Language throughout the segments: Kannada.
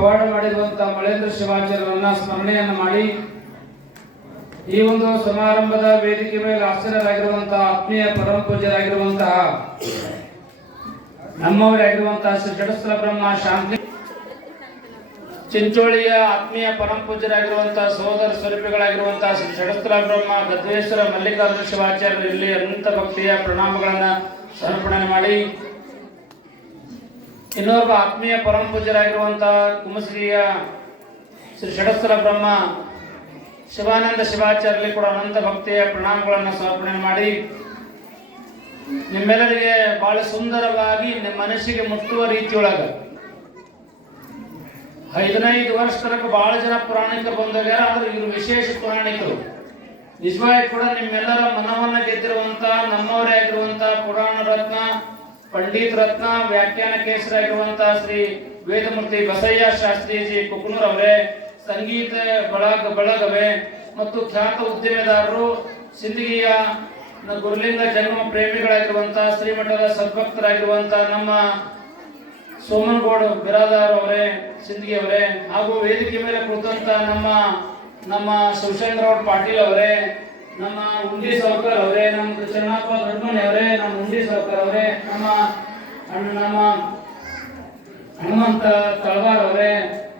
ಪವಾಡ ಮಾಡಿರುವಂತಹ ಮಳೇಂದ್ರ ಶಿವಾಚಾರ್ಯರನ್ನ ಸ್ಮರಣೆಯನ್ನು ಮಾಡಿ ಈ ಒಂದು ಸಮಾರಂಭದ ವೇದಿಕೆ ಮೇಲೆ ಆಸೀನರಾಗಿರುವಂತಹ ಆತ್ಮೀಯ ಪರಮ ಪೂಜ್ಯರಾಗಿರುವಂತಹ ನಮ್ಮವರಾಗಿರುವಂತಹ ಶ್ರೀ ಜಡಸ್ಥಳ ಬ್ರಹ್ಮ ಶಾಂತಿ ಚಿಂಚೋಳಿಯ ಆತ್ಮೀಯ ಪರಮ ಪೂಜ್ಯರಾಗಿರುವಂತಹ ಸಹೋದರ ಸ್ವರೂಪಿಗಳಾಗಿರುವಂತಹ ಶ್ರೀ ಜಡಸ್ಥಳ ಬ್ರಹ್ಮ ಗದ್ವೇಶ್ವರ ಮಲ್ಲಿಕಾರ್ಜುನ ಶಿವಾಚಾರ್ಯರು ಇಲ್ಲಿ ಅನಂತ ಭಕ್ತಿಯ ಪ್ರಣಾಮಗಳನ್ನ ಸಮರ್ಪಣೆ ಮಾಡಿ ಇನ್ನೊಬ್ಬ ಆತ್ಮೀಯ ಪರಮ ಪೂಜ್ಯರಾಗಿರುವಂತಹ ಕುಮಶ್ರೀಯ ಶ್ರೀ ಜಡಸ್ಥಳ ಬ್ರಹ್ಮ ಶಿವಾನಂದ ಶಿವಾಚಾರ್ಯರಲ್ಲಿ ಕೂಡ ಅನಂತ ಭಕ್ತಿಯ ಪ್ರಣಾಮಗಳನ್ನು ಸಮರ್ಪಣೆ ಮಾಡಿ ನಿಮ್ಮೆಲ್ಲರಿಗೆ ಬಹಳ ಸುಂದರವಾಗಿ ನಿಮ್ಮ ಮನಸ್ಸಿಗೆ ಮುಟ್ಟುವ ರೀತಿಯೊಳಗ 15 ವರ್ಷ ತನಕ ಬಹಳ ಜನ ಪುರಾಣಿಕರು ಬಂದಾಗ ಆದ್ರೆ ಇವರು ವಿಶೇಷ ಪುರಾಣಿಕರು ನಿಜವಾಗಿ ಕೂಡ ನಿಮ್ಮೆಲ್ಲರ ಮನವನ್ನ ಗೆದ್ದಿರುವಂತಹ ನಮ್ಮವರೇ ಆಗಿರುವಂತಹ ಪುರಾಣ ರತ್ನ ಪಂಡಿತ್ ರತ್ನ ವ್ಯಾಖ್ಯಾನ ಕೇಸರಾಗಿರುವಂತಹ ಶ್ರೀ ವೇದಮೂರ್ತಿ ಬಸಯ್ಯ ಶಾಸ್ತ್ರೀಜಿ ಕುಕನೂರ್ ಅವರೇ, ಸಂಗೀತ ಬಳಗವೇ ಮತ್ತು ಖ್ಯಾತ ಉದ್ಯಮೆದಾರರು ಸಿಂದಗಿಯ ಗುರುಲಿಂಗ ಜನ್ಮ ಪ್ರೇಮಿಗಳಾಗಿರುವಂತಹ ಶ್ರೀಮಠದ ಸದ್ಭಕ್ತರಾಗಿರುವಂತಹ ನಮ್ಮ ಸೋಮನಗೌಡ ಬಿರಾದಾರ್ ಅವರೇ, ಸಿಂದಗಿ ಅವರೇ, ಹಾಗೂ ವೇದಿಕೆ ಮೇಲೆ ಕುಳಿತಂತ ನಮ್ಮ ಶಿವಶಂಕರಗೌಡ ಪಾಟೀಲ್ ಅವರೇ, ನಮ್ಮ ಉಂಡಿ ಸಾವ್ಕರ್ ಅವರೇ, ನಮ್ಮ ಚೆನ್ನಪ್ಪ ದೊಡ್ಡಮನಿ ಅವರೇ, ನಮ್ಮ ಉಂಡಿ ಸಾವ್ಕರ್ ಅವರೇ, ನಮ್ಮ ಹನುಮಂತ ತಳವಾರ್ ಅವರೇ,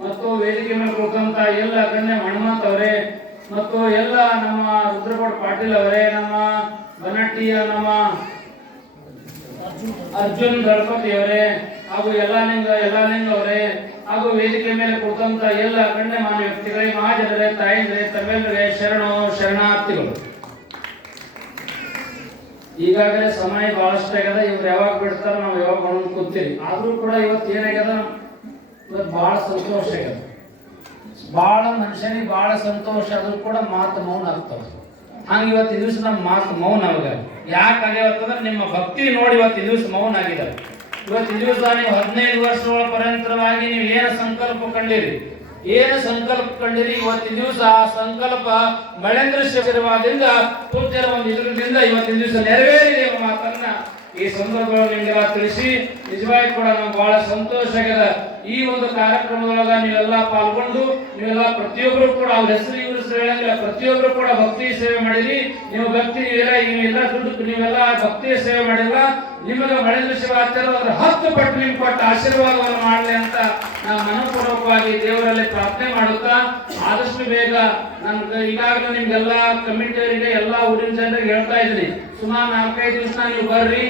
ಮತ್ತು ವೇದಿಕೆ ಮೇಲೆ ಕುಳಿತಂತ ಎಲ್ಲ ಗಣ್ಯ ಹನುಮಂತ ಅವರೇ, ಮತ್ತು ಎಲ್ಲ ನಮ್ಮ ರುದ್ರಗೌಡ ಪಾಟೀಲ್ ಅವರೇ, ನಮ್ಮ ಬನಟ್ಟಿಯ ನಮ್ಮ ಅರ್ಜುನ್ ಗಣಪತಿ ಅವರೇ, ಹಾಗೂ ಯಲ್ಲಾಲಿಂಗ ಅವರೇ, ಹಾಗೂ ವೇದಿಕೆ ಮೇಲೆ ಕುಳಿತಂತ ಎಲ್ಲ ಗಣ್ಯಮಾನ್ಯ ವ್ಯಕ್ತಿಗಳಿಗೆ, ಮಹಾಜನರೇ, ತಾಯಿಂದ್ರೆ, ತಮ್ಮೆಲ್ಲರಿಗೆ ಶರಣಾರ್ಥಿಗಳು. ಈಗಾಗಲೇ ಸಮಯ ಬಹಳಷ್ಟು ಆಗ್ಯದ. ಇವ್ರು ಯಾವಾಗ ಬಿಡ್ತಾರ ನಾವು ಯಾವಾಗ ಬಂದು ಕೂತೀವಿ. ಆದ್ರೂ ಕೂಡ ಇವತ್ತು ಏನಾಗ್ಯದ, ಇವತ್ತು ಬಹಳ ಸಂತೋಷ ಆಗ್ಯದ. ಬಹಳ ಮನುಷ್ಯನಿಗೆ ಬಹಳ ಸಂತೋಷ ಆದ್ರೂ ಕೂಡ ಮಾತು ಮೌನ ಆಗ್ತಾವ. ಹಂಗ ಇವತ್ತು ದಿವಸ ನಮ್ಮ ಮಾತು ಮೌನ ಆಗ ಯಾಕಾಗ್ಯಾವತ್ತಂದ್ರೆ ನಿಮ್ಮ ಭಕ್ತಿ ನೋಡಿ ಇವತ್ತು ದಿವಸ ಮೌನ ಆಗಿದ್ದಾರೆ. ಇವತ್ತು ದಿವಸ ನೀವು 15 ವರ್ಷಗಳ ಪರ್ಯಂತರವಾಗಿ ನೀವು ಏನು ಸಂಕಲ್ಪ ಕಂಡಿರಿ, ಇವತ್ತಿನ ದಿವಸ ಆ ಸಂಕಲ್ಪ ಮಳೇಂದ್ರ ಶಿವಾದಿಂದ ಪೂಜ್ಯರ ಒಂದು ಇದರಿಂದ ಇವತ್ತಿನ ದಿವಸ ನೆರವೇರಿದೆ ಎಂಬ ಮಾತನ್ನ ಈ ಸಂದರ್ಭದಲ್ಲಿ ನಿಮಗೆಲ್ಲ ತಿಳಿಸಿ ನಿಜವಾಗಿ ಕೂಡ ನಮ್ಗೆ ಬಹಳ ಸಂತೋಷ ಆಗ್ಯದ. ಈ ಒಂದು ಕಾರ್ಯಕ್ರಮದೊಳಗ ನೀವೆಲ್ಲ ಪಾಲ್ಗೊಂಡು ನೀವೆಲ್ಲ ಪ್ರತಿಯೊಬ್ಬರು ಕೂಡ ಅವ್ರ ಹೆಸರು ಇವ್ರ ಹೆಸರು ಹೇಳಂಗಿಲ್ಲ, ಪ್ರತಿಯೊಬ್ಬರು ಕೂಡ ಭಕ್ತಿ ಸೇವೆ ಮಾಡಿರಿ. ನೀವು ಭಕ್ತಿ ನೀವೆಲ್ಲ ದುಡ್ಡು ನೀವೆಲ್ಲ ಭಕ್ತಿಯ ಸೇವೆ ಮಾಡಿಲ್ಲ. ನಿಮಗೆ ಮಳೇಂದ್ರ ಶಿವಾಚಾರ್ಯ ಅದರ 10 ಪಟ್ಟು ನಿಮ್ಗೆ ಕೊಟ್ಟ ಆಶೀರ್ವಾದವನ್ನು ಮಾಡಲಿ ಅಂತ ನಾವು ಮನಪೂರ್ವಕವಾಗಿ ದೇವರಲ್ಲಿ ಪ್ರಾರ್ಥನೆ ಮಾಡುತ್ತಾ ಆದಷ್ಟು ಬೇಗ ನನ್ಗೆ ಈಗಾಗಲೇ ನಿಮ್ಗೆಲ್ಲ ಕಮಿಟಿಯವರಿಗೆ ಎಲ್ಲ ಊರಿನ ಜನರಿಗೆ ಹೇಳ್ತಾ ಇದ್ದೀನಿ, ಸುಮಾರು 4-5 ದಿವಸ ನೀವು ಬರ್ರಿ,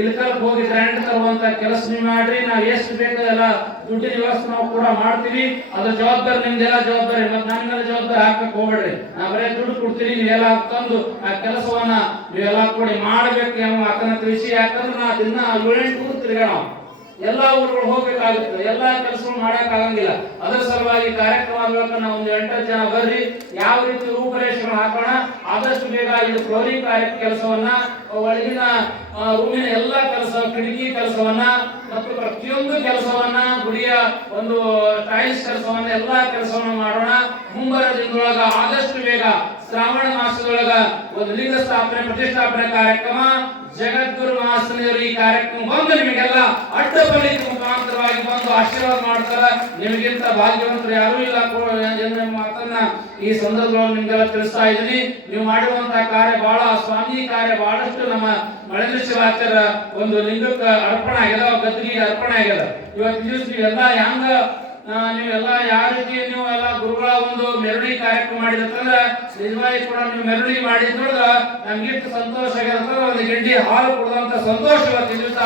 ಇಲ್ಕಲ್ಕ್ ಹೋಗಿ ಗ್ರ್ಯಾಂಡ್ ತರುವಂತ ಕೆಲಸ ನೀವು ಮಾಡ್ರಿ. ನಾವು ಎಷ್ಟು ಬೇಕಲ್ಲ ದುಡ್ಡಿನ ವ್ಯವಸ್ಥೆ ನಾವು ಕೂಡ ಮಾಡ್ತೀವಿ. ಅದ್ರ ಜವಾಬ್ದಾರಿ ನಿಮ್ದೆಲ್ಲ ಜವಾಬ್ದಾರಿ, ಮತ್ತೆ ನನ್ಗೆಲ್ಲ ಜವಾಬ್ದಾರಿ ಹಾಕಕ್ ಹೋಗ್ಬೇಡ್ರಿ. ನಾ ಬರೇ ದುಡ್ಡು ಕೊಡ್ತೀವಿ, ನೀವೆಲ್ಲ ತಂದು ಆ ಕೆಲಸವನ್ನ ನೀವೆಲ್ಲ ಕೊಡಿ ಮಾಡ್ಬೇಕು ಎಂಬ ಮಾತನ್ನ ತಿಳಿಸಿ. ಯಾಕಂದ್ರೆ ನಾ ದಿನ 7-8 ಊರು ತಿರ್ಗಾಣ, ಎಲ್ಲಾ ಊರುಗಳು ಹೋಗ್ಬೇಕಾಗುತ್ತೆ, ಎಲ್ಲಾ ಕೆಲಸಗಳು ಮಾಡಕ್ ಆಗಂಗಿಲ್ಲ. ಅದರ ಸಲುವಾಗಿ ಕಾರ್ಯಕ್ರಮ ಆಗ್ಬೇಕು. ನಾವು ಒಂದು 8 ಜನ ಬರ್ರಿ, ಯಾವ ರೀತಿ ರೂಪರೇಷೆಗಳು ಹಾಕೋಣ. ಆದಷ್ಟು ಬೇಗ ಇದು ಫ್ಲೋರಿಂಗ್ ಕೆಲಸವನ್ನ, ಒಳಗಿನ ರೂಮಿನ ಎಲ್ಲಾ ಕೆಲಸ, ಕಿಟಕಿ ಕೆಲಸವನ್ನ ಮತ್ತು ಪ್ರತಿಯೊಂದು ಕೆಲಸವನ್ನ, ಗುಡಿಯ ಒಂದು ಟೈಲ್ಸ್ ಕೆಲಸವನ್ನ, ಎಲ್ಲಾ ಕೆಲಸವನ್ನ ಮಾಡೋಣ. ಮುಂಬರುವ ದಿನದೊಳಗ ಆದಷ್ಟು ಬೇಗ ಶ್ರಾವಣ ಮಾಸದೊಳಗ ಒಂದು ಲಿಂಗ ಸ್ಥಾಪನೆ ಪ್ರತಿಷ್ಠಾಪನೆ ಕಾರ್ಯಕ್ರಮ, ಜಗದ್ಗುರು ಮಹಾಸ್ವಾಮಿಯವರು ಈ ಕಾರ್ಯಕ್ರಮ ಬಂದು ನಿಮಗೆಲ್ಲ ಅಡ್ಡಬಲಿ ಮುಖಾಂತರವಾಗಿ ಬಂದು ಆಶೀರ್ವಾದ ಮಾಡ್ತಾರ. ನಿಮಗಿಂತ ಭಾಗ್ಯವಂತರು ಯಾರೂ ಇಲ್ಲ ಎನ್ನುವ ಮಾತನ್ನ ಈ ಸಂದರ್ಭದಲ್ಲಿ ನಿಮಗೆಲ್ಲ ತಿಳಿಸ್ತಾ ಇದ್ದೀನಿ. ನೀವು ಮಾಡಿರುವಂತಹ ಕಾರ್ಯ ಬಹಳ, ಸ್ವಾಮಿ ಕಾರ್ಯ ಬಹಳಷ್ಟು ನಮ್ಮ ಮಳೇಂದ್ರ ಶಿವಾಚಾರ್ಯ ಒಂದು ಲಿಂಗಕ್ಕೆ ಅರ್ಪಣೆ ಆಗ್ಯದ, ಗದ್ದಿಗೆ ಅರ್ಪಣೆ ಆಗ್ಯದ. ಇವತ್ತು ದಿವಸ ನೀವೆಲ್ಲ ಯಾವ ರೀತಿ ನೀವು ಎಲ್ಲ ಗುರುಗಳ ಒಂದು ಮೆರವಣಿಗೆ ಕಾರ್ಯಕ್ರಮ ಮಾಡಿದ್ರೆ ನಿಜವಾಗಿ ಕೂಡ ನೀವು ಮೆರವಣಿಗೆ ಮಾಡಿದ್ರೊಳಗ ನಮ್ಗಿಷ್ಟು ಸಂತೋಷ ಆಗ್ಯದ. ಒಂದು ಗಿಂಡಿ ಹಾಲು ಕೊಡುವಂತ ಸಂತೋಷ ಇವತ್ತು ದಿವಸ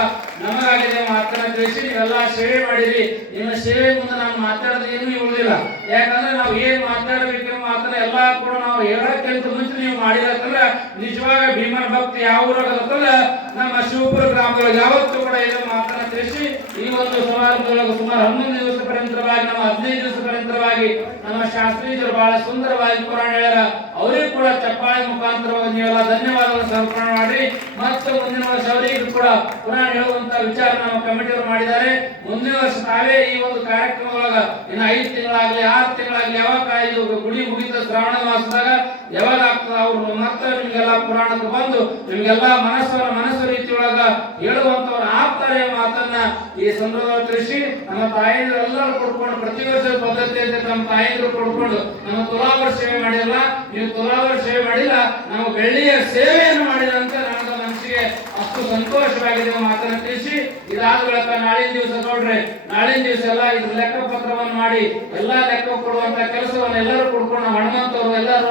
ನಮಗಾಗಿದೆ. ಮಾತನ್ನ ತಿಳಿಸಿ ನೀವೆಲ್ಲ ಸೇವೆ ಮಾಡಿರಿ. ನಿಮ್ಮ ಸೇವೆ ಮುಂದೆ ನಾನು ಮಾತಾಡೋದು ಏನೂ ಉಳಿದಿಲ್ಲ. ಯಾಕಂದ್ರೆ ನಾವು ಏನ್ ಮಾತಾಡಬೇಕು ಮಾತನ್ನ ಎಲ್ಲ ಕೂಡ ನಾವು ಹೇಳಕ್ಕಿಂತ ಮುಂಚೆ ನೀವು ಮಾಡಿದ್ರೆ ನಿಜವಾಗ ಭೀಮನ ಭಕ್ತಿ ಯಾವ ಊರಾಗತ್ತಂದ್ರೆ ನಮ್ಮ ಶಿವಪುರ ಗ್ರಾಮದೊಳಗೆ ಯಾವತ್ತೂ ಕೂಡ ಇದರ ಮಾತನ್ನ ತಿಳಿಸಿ ಈ ಒಂದು ಸಮಾರಂಭದೊಳಗೆ ಸುಮಾರು 11 ದಿವಸ ಪರ್ಯಂತರವಾಗಿ, ನಮ್ಮ 15 ದಿವಸ ಪರ್ಯಂತರವಾಗಿ ನಮ್ಮ ಶಾಸ್ತ್ರೀಜರು ಬಹಳ ಸುಂದರವಾಗಿ ಪುರಾಣ ಹೇಳ್ಯಾರ. ಅವರಿಗೂ ಕೂಡ ಚಪ್ಪಾಳೆ ಮುಖಾಂತರವಾಗಿ ನೀವೆಲ್ಲ ಧನ್ಯವಾದಗಳನ್ನು ಸಮರ್ಪಣೆ ಮಾಡಿ. ಮತ್ತು ಮುಂದಿನ ವರ್ಷ ಅವರಿಗೂ ಕೂಡ ಪುರಾಣ ಹೇಳುವಂತ ವಿಚಾರ ನಮ್ಮ ಕಮಿಟಿಯವರು ಮಾಡಿದ್ದಾರೆ. ಮುಂದಿನ ವರ್ಷ ನಾವೇ ಈ ಒಂದು ಕಾರ್ಯಕ್ರಮದೊಳಗ ಇನ್ನು 5 ತಿಂಗಳಾಗ್ಲಿ 6 ತಿಂಗಳಾಗ್ಲಿ ಆಗ್ಲಿ ಯಾವಾಗ ಇದು ಗುಡಿ ಮುಗಿತ ಶ್ರಾವಣ ಮಾಸದಾಗ ಯಾವಾಗ ಆಗ್ತದ ಅವ್ರು ಮತ್ತೆ ನಿಮ್ಗೆಲ್ಲ ಪುರಾಣಕ್ಕೆ ಬಂದು ನಿಮ್ಗೆಲ್ಲ ಮನಸ್ಸು ರೀತಿಯೊಳಗ ಹೇಳುವಂತವ್ರು ಆಗ್ತಾರೆ ಮಾತನ್ನ ಈ ಸಂದರ್ಭದಲ್ಲಿ ತಿಳಿಸಿ ನಮ್ಮ ತಾಯಂದ್ರು ಎಲ್ಲರೂ ಕೊಡ್ಕೊಂಡು ಪ್ರತಿ ವರ್ಷದ ಪದ್ಧತಿ ಅಂತ ನಮ್ಮ ತಾಯಂದ್ರು ಕೊಡ್ಕೊಂಡು ನಮ್ಮ ತುಲಾವರ ಸೇವೆ ಮಾಡಿಲ್ಲ, ನೀವು ತುಲಾವರ ಸೇವೆ ಮಾಡಿಲ್ಲ, ನಾವು ಬೆಳ್ಳಿಯ ಸೇವೆಯನ್ನು ಮಾಡಿದಂತ ನನ್ನ ಮನಸ್ಸಿಗೆ ಅಷ್ಟು ಸಂತೋಷವಾಗಿದೆ ಮಾತನ್ನ ತಿಳಿಸಿ ಇದಾದ ಬಳಿಕ ನಾಳಿನ ದಿವಸ ನೋಡ್ರಿ, ನಾಳಿನ ದಿವಸ ಎಲ್ಲ ಇದ್ರ ಲೆಕ್ಕ ಪತ್ರವನ್ನು ಮಾಡಿ ಎಲ್ಲಾ ಲೆಕ್ಕ ಕೊಡುವಂತ ಕೆಲಸವನ್ನು ಎಲ್ಲರೂ ಕೊಡ್ಕೊಂಡು ಹನುಮಂತವರು ಎಲ್ಲರೂ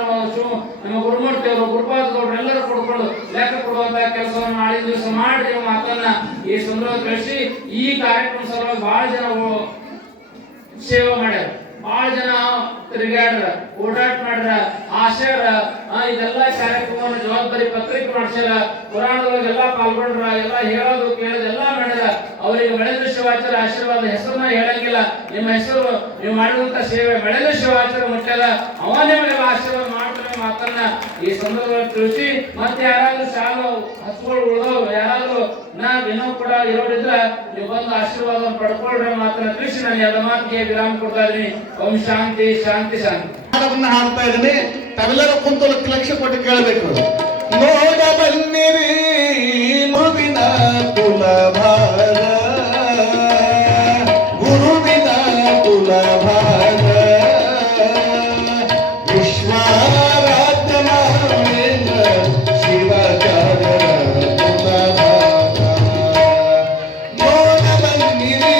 ನಮ್ಮ ಗುರುಮೂರ್ತಿ ಅವರು ಗುರುಪಾದಗೌಡರು ಎಲ್ಲರೂ ಕೊಡ್ಕೊಂಡು ಲೆಕ್ಕ ಕೊಡುವಂತ ಕೆಲಸವನ್ನು ನಾಳಿನ ದಿವಸ ಮಾಡ್ರಿ ಮಾತನ್ನ ಈ ಸಂದರ್ಭ ತಿಳಿಸಿ ಈ ಕಾರ್ಯಕ್ರಮ ಸಲುವಾಗಿ ಬಹಳ ಜನ ಸೇವೆ ಮಾಡ್ಯಾರ, ಬಹಳ ಜನ ತಿರುಗಾಡ್ರ, ಓಡಾಟ ಮಾಡ್ರ, ಆಶಾರ ಇದೆಲ್ಲ ಕಾರ್ಯಕ್ರಮವನ್ನು ಜವಾಬ್ದಾರಿ ಪತ್ರಿಕೆ ಮಾಡ್ಸ್ಯಾರ, ಪುರಾಣದೊಳಗೆಲ್ಲ ಪಾಲ್ಗೊಂಡ್ರ, ಎಲ್ಲ ಹೇಳೋದು ಕೇಳೋದು ಎಲ್ಲ ಮಾಡ್ಯಾರ. ಅವರಿಗೆ ಮಳೆಂದ್ರ ಶಿವಾಚಾರ್ಯ ಆಶೀರ್ವಾದ ಹೆಸರನ್ನ ಹೇಳಂಗಿಲ್ಲ, ನಿಮ್ಮ ಹೆಸರು ನೀವು ಮಾಡುವಂತ ಸೇವೆ ಮಳೆಂದ್ರ ಶಿವಾಚಾರ್ಯ ಮುಖ್ಯದ, ಅವ ನಿಮಗೆಲ್ಲ ಆಶೀರ್ವಾದ ಮಾಡ್ತಾನೆ ಮಾತನ್ನ ಈ ಸಂದರ್ಭದಲ್ಲಿ ತಿಳಿಸಿ ಮತ್ತೆ ಯಾರಾದ್ರೂ ಶಾಲು ಹಸುಗಳು ಉಳಿದವು ಯಾರಾದ್ರೂ ಇನ್ನೂ ಕೂಡ ಇರೋರಿದ್ರ ನೀವು ಬಂದು ಆಶೀರ್ವಾದ ಪಡ್ಕೊಳ್ರಿ ಮಾತನ್ನ ತಿಳಿಸಿ ನಾನು ಎರಡು ಮಾತಿಗೆ ವಿರಾಮ ಕೊಡ್ತಾ ಇದೀನಿ. ಓಂ ಶಾಂತಿ ಶಾಂತಿ ಶಾಂತಿ. ಹಾಡ್ತಾ ಇದ್ದೀನಿ, ತಾವೆಲ್ಲರೂ ಕುಂತು ಲಕ್ಷ್ಯ ಕೊಟ್ಟು ಕೇಳಬೇಕು. ನೋಡ ಬನ್ನಿರಿ ಗುರುವಿನ ಕುಲಭಾರ, ಗುರುವಿನ ಕುಲಭಾರ, ವಿಶ್ವಾರಾಧ್ಯ ಮಹೇಂದ್ರ ಶಿವಾಚಾರ್ಯರ ಕುಲಭಾರ. ನೋಡ ಬನ್ನಿರಿ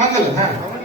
ಮಂಗಲ